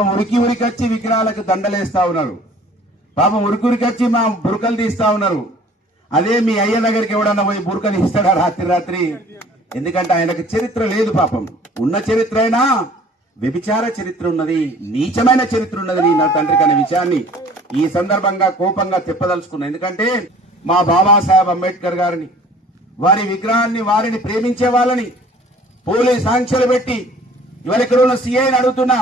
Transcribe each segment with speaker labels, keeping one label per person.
Speaker 1: పాపం ఉరికి ఉరికొచ్చి విగ్రహాలకు దండలేస్తా ఉన్నారు. పాపం ఉరికి ఉరికొచ్చి మా బురకలు తీస్తా ఉన్నారు. అదే మీ అయ్య దగ్గరికి ఎవడన్నా పోయి బురకలు ఇస్తాడా రాత్రి రాత్రి? ఎందుకంటే ఆయనకు చరిత్ర లేదు పాపం. ఉన్న చరిత్ర అయినా వ్యభిచార చరిత్ర ఉన్నది నీచమైన చరిత్ర ఉన్నది నా తండ్రికి అనే విషయాన్ని ఈ సందర్భంగా కోపంగా చెప్పదలుచుకున్నా. ఎందుకంటే మా బాబాసాహెబ్ అంబేద్కర్ గారిని వారి విగ్రహాన్ని వారిని ప్రేమించే వాళ్ళని పోలీస్ ఆంక్షలు పెట్టి ఎవరెక్కడ ఉన్న సీఐని అడుగుతున్నా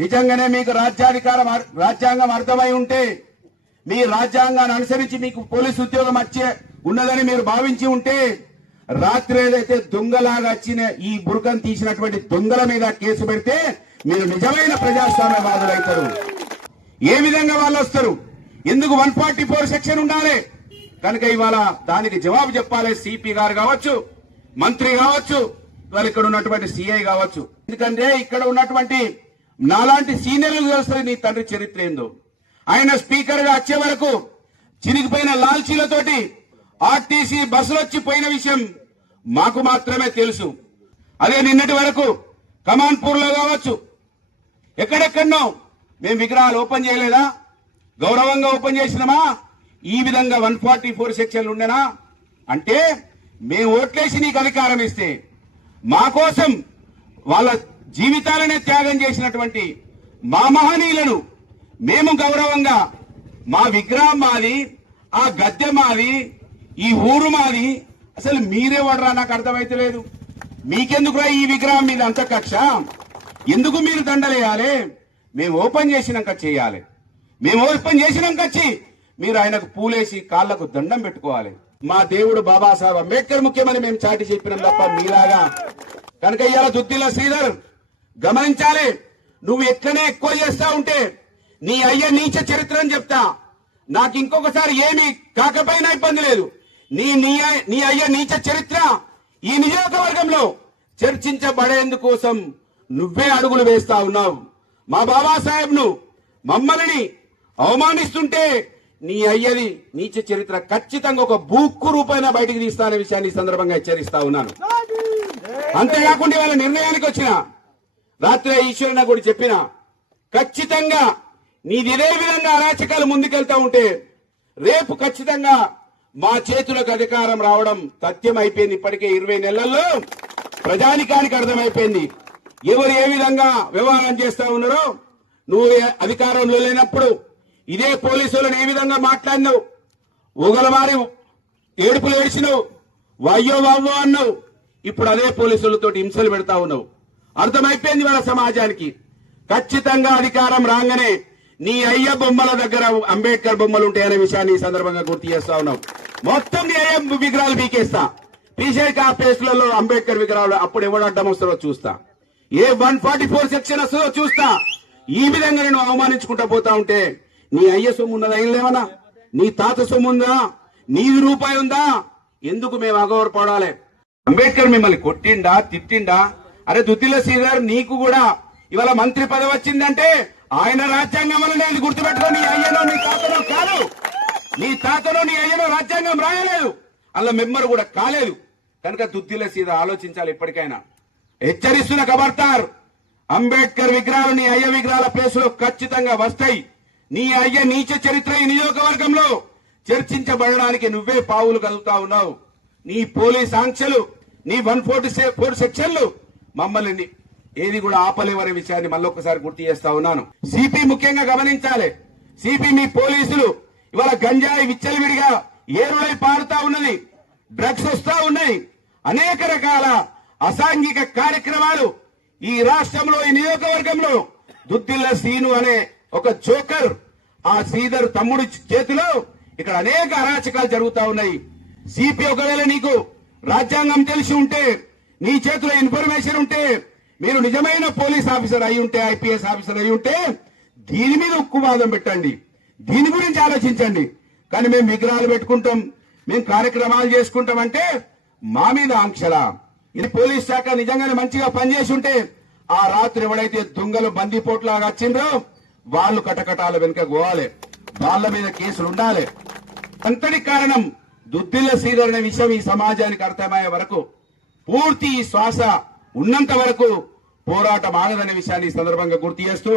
Speaker 1: నిజంగానే మీకు రాజ్యాధికారం రాజ్యాంగం అర్థమై ఉంటే మీ రాజ్యాంగాన్ని అనుసరించి మీకు పోలీసు ఉద్యోగం వచ్చే ఉన్నదని మీరు భావించి ఉంటే రాత్రి ఏదైతే దొంగలాగా వచ్చిన ఈ బురకం తీసినటువంటి దొంగల మీద కేసు పెడితే మీరు నిజమైన ప్రజాస్వామ్యవాదులు అవుతారు. ఏ విధంగా వాళ్ళు వస్తారు? ఎందుకు వన్ ఫార్టీ ఫోర్ సెక్షన్ ఉండాలి? కనుక ఇవాళ దానికి జవాబు చెప్పాలి సిపి గారు కావచ్చు మంత్రి కావచ్చు ఇవాళ ఇక్కడ ఉన్నటువంటి సిఐ కావచ్చు. ఎందుకంటే ఇక్కడ ఉన్నటువంటి నాలాంటి సీనియర్లు తెలుస్తుంది నీ తండ్రి చరిత్ర ఏందో. ఆయన స్పీకర్గా వచ్చే వరకు చినిగిపోయిన లాల్చీలతోటి ఆర్టీసీ బస్సులు వచ్చి పోయిన విషయం మాకు మాత్రమే తెలుసు. అదే నిన్నటి వరకు కమాన్పూర్లో కావచ్చు ఎక్కడెక్కడో మేము విగ్రహాలు ఓపెన్ చేయలేదా? గౌరవంగా ఓపెన్ చేసినామా? ఈ విధంగా వన్ ఫార్టీ ఫోర్ సెక్షన్లు ఉండేనా? అంటే మేము ఓట్లేసి నీకు అధికారం ఇస్తే మా కోసం వాళ్ళ జీవితాలనే త్యాగం చేసినటువంటి మా మహనీయులను మేము గౌరవంగా మా విగ్రహం మాది ఆ గద్దె మాది ఈ ఊరు మాది. అసలు మీరే వడరా? నాకు అర్థమైతలేదు. మీకెందుకురా ఈ విగ్రహం మీద అంత కక్ష? ఎందుకు మీరు దండలేయాలి? మేము ఓపెన్ చేసినాక చేయాలి. మేము ఓపెన్ చేసినాక వచ్చి మీరు ఆయనకు పూలేసి కాళ్ళకు దండం పెట్టుకోవాలి. మా దేవుడు బాబాసాహెబ్ అంబేద్కర్ ముఖ్యమని మేము చాటి చెప్పినాం తప్ప మీలాగా. కనుక ఇవాళ దుద్దిల శ్రీధర్ గమనించాలి. నువ్వు ఎట్లనే ఎక్కువ చేస్తా ఉంటే నీ అయ్య నీచ చరిత్ర అని చెప్తా. నాకు ఇంకొకసారి ఏమి కాకపోయినా ఇబ్బంది లేదు. నీ నీ అయ్య- నీ అయ్య నీచ చరిత్ర ఈ నియోజకవర్గంలో చర్చించబడేందుకోసం నువ్వే అడుగులు వేస్తా ఉన్నావు. మా బాబాసాహెబ్ను మమ్మల్ని అవమానిస్తుంటే నీ అయ్యది నీచ చరిత్ర ఖచ్చితంగా ఒక బూక్కు రూపాయన బయటికి తీస్తా అనే విషయాన్ని సందర్భంగా హెచ్చరిస్తా ఉన్నాను. అంతేకాకుండా వాళ్ళ నిర్ణయానికి వచ్చిన రాత్రి ఈశ్వరన్న కూడా చెప్పిన ఖచ్చితంగా నీది ఇదే విధంగా అరాచకాలు ముందుకెళ్తా ఉంటే రేపు ఖచ్చితంగా మా చేతులకు అధికారం రావడం తథ్యం అయిపోయింది ఇప్పటికే ఇరవై నెలల్లో ప్రజానికానికి అర్థమైపోయింది. ఎవరు ఏ విధంగా వ్యవహారం చేస్తా ఉన్నారో నువ్వు అధికారంలో లేనప్పుడు ఇదే పోలీసులను ఏ విధంగా మాట్లాడినావు? ఊగలమారి ఏడుపులు ఏడ్చినావు? వాయ్యో వావ్వో అన్నావు? ఇప్పుడు అదే పోలీసులతో హింసలు పెడతా ఉన్నావు. అర్థమైపోయింది వాళ్ళ సమాజానికి. ఖచ్చితంగా అధికారం రాగానే నీ అయ్య బొమ్మల దగ్గర అంబేద్కర్ బొమ్మలు ఉంటాయనే విషయాన్ని ఈ సందర్భంగా గుర్తు చేస్తా ఉన్నావు మొత్తం నీ అయ్య విగ్రహాలు పీకేస్తా. పీసేక ఆ ప్లేస్లలో అంబేద్కర్ విగ్రహాలు అప్పుడు ఎవడు అడ్డం వస్తారో చూస్తా. ఏ వన్ ఫార్టీ ఫోర్ సెక్షన్ వస్తుందో చూస్తా. ఈ విధంగా నేను అవమానించుకుంటా పోతా ఉంటే నీ అయ్య సొమ్ము ఉన్నదా? ఏం లేవనా? నీ తాత సొమ్ము ఉందా? నీది రూపాయి ఉందా? ఎందుకు మేము అగౌరపడాలి అంబేద్కర్ మిమ్మల్ని కొట్టిండా తిట్టిండా? అరే దుద్దిల శ్రీధర్ నీకు కూడా ఇవాళ మంత్రి పదవి వచ్చిందంటే ఆయన రాజ్యాంగం వల్ల నేను గుర్తుపెట్టుకో నీ అయ్యనో నీ తాతనో కాదు. నీ తాతనో నీ అయ్యనో రాజ్యాంగం రాయలేదు. అలా మెంబర్ కూడా కాలేదు. కనుక దుద్దిల సీదా ఆలోచించాలి ఎప్పటికైనా హెచ్చరిస్తున్న కబర్తార్ అంబేద్కర్ విగ్రహాలు నీ అయ్య విగ్రహాల ప్లేసులో ఖచ్చితంగా వస్తాయి. నీ అయ్య నీచ చరిత్ర ఈ నియోజకవర్గంలో చర్చించబడడానికి నువ్వే పావులు కదులుతా ఉన్నావు. నీ పోలీస్ ఆంక్షలు నీ వన్ ఫోర్టీ ఫోర్ సెక్షన్లు మమ్మల్ని ఏది కూడా ఆపలేవనే విషయాన్ని మళ్ళొకసారి గుర్తు చేస్తా ఉన్నాను. సిపి ముఖ్యంగా గమనించాలి. సిపి మీ పోలీసులు ఇవాళ గంజాయి విచ్చలవిడిగా ఏరులై పారుతా ఉన్నది. డ్రగ్స్ వస్తా ఉన్నాయి. అనేక రకాల అసాంఘిక కార్యక్రమాలు ఈ రాష్ట్రంలో ఈ నియోజకవర్గంలో. దుద్దిల్ల సీను అనే ఒక జోకర్ ఆ శ్రీధర్ తమ్ముడి చేతిలో ఇక్కడ అనేక అరాచకాలు జరుగుతా ఉన్నాయి. సిపి ఒకవేళ నీకు రాజ్యాంగం తెలిసి ఉంటే నీ చేతిలో ఇన్ఫర్మేషన్ ఉంటే మీరు నిజమైన పోలీస్ ఆఫీసర్ అయి ఉంటే ఐపీఎస్ ఆఫీసర్ అయి ఉంటే దీని మీద ఉక్కువాదం పెట్టండి. దీని గురించి ఆలోచించండి. కానీ మేము విగ్రహాలు పెట్టుకుంటాం మేము కార్యక్రమాలు చేసుకుంటాం అంటే మా మీద ఆంక్షలా. ఇది పోలీస్ శాఖ నిజంగానే మంచిగా పనిచేసి ఉంటే ఆ రాత్రి ఎవడైతే దొంగలు బందీపోట్లాగా వచ్చిండ్రో వాళ్ళు కటకటాల వెనుక పోవాలి. వాళ్ళ మీద కేసులు ఉండాలి. అంతటి కారణం దుద్దిల్ల శ్రీధర్ అనే విషయం ఈ సమాజానికి అర్థమయ్యే వరకు పూర్తి శ్వాస ఉన్నంత వరకు పోరాటం ఆగదనే విషయాన్ని ఈ సందర్భంగా గుర్తు చేస్తూ